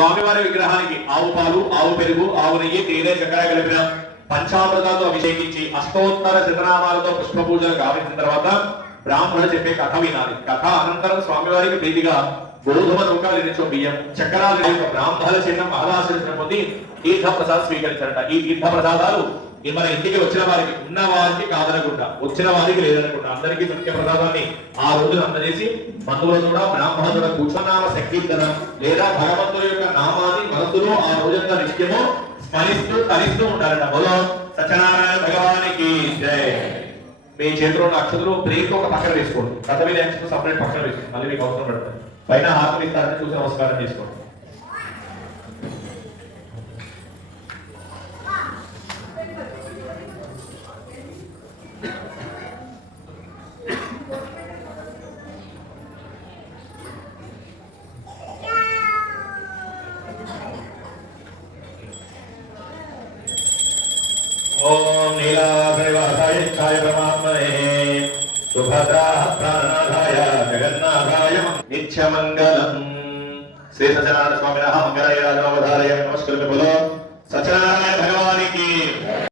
స్వామివారి విగ్రహానికి ఆవు పాలు, ఆవు పెరుగు, ఆవు నెయ్యి, తేనె, చక్కెర కలిపిన పంచామృతాలతో అభిషేకించి అష్టోత్తర శతనామాలతో పుష్ప పూజలు గావించిన తర్వాత బ్రాహ్మణుడు చెప్పే కథ వినాలి. కథ అనంతరం స్వామివారికి ప్రీతిగా గోధుమ నూకాలు ఎనిచో బియ్యం, చక్రాలు బ్రాహ్మణుల చిన్న మహదాశీర్వచనం పొంది తీర్థ ప్రసాదం స్వీకరించారట. ఈ తీర్థ ప్రసాదాలు మన ఇంటికి వచ్చిన వారికి, ఉన్న వారికి కాదనకుండా, వచ్చిన వారికి లేదనకుండా అందరికీ సత్య ప్రసాదాన్ని ఆ రోజున అందజేసి మందులో కూడా బ్రాహ్మణుల కూర్చున్నామ సంకీర్తనం లేదా భగవంతుల యొక్క నామాన్ని మనసులో ఆ రోజంతా నిత్యము స్మరిస్తూ తరిస్తూ ఉంటారట. బలో సత్యనారాయణ భగవానికి జై. మీ చేతిలో ఉన్న అక్షతులు బ్రేక్ ఒక పక్కన వేసుకోండి, కథ మీద సపరేట్ పక్కన వేసుకోండి, మళ్ళీ మీకు అవసరం పడుతుంది. పైన హారతులు ఇస్తారని చూసి నమస్కారం చేసుకోండి. ओम नीलाद्रिवासाय परमात्मने सुभद्राः प्राणनाथाय जगन्नाथाय नित्यमंगलम्. श्री सत्यनारायण स्वामिनः मंगलाय राजमवधारय नमस्कृत्य बोलो सत्यनारायण भगवान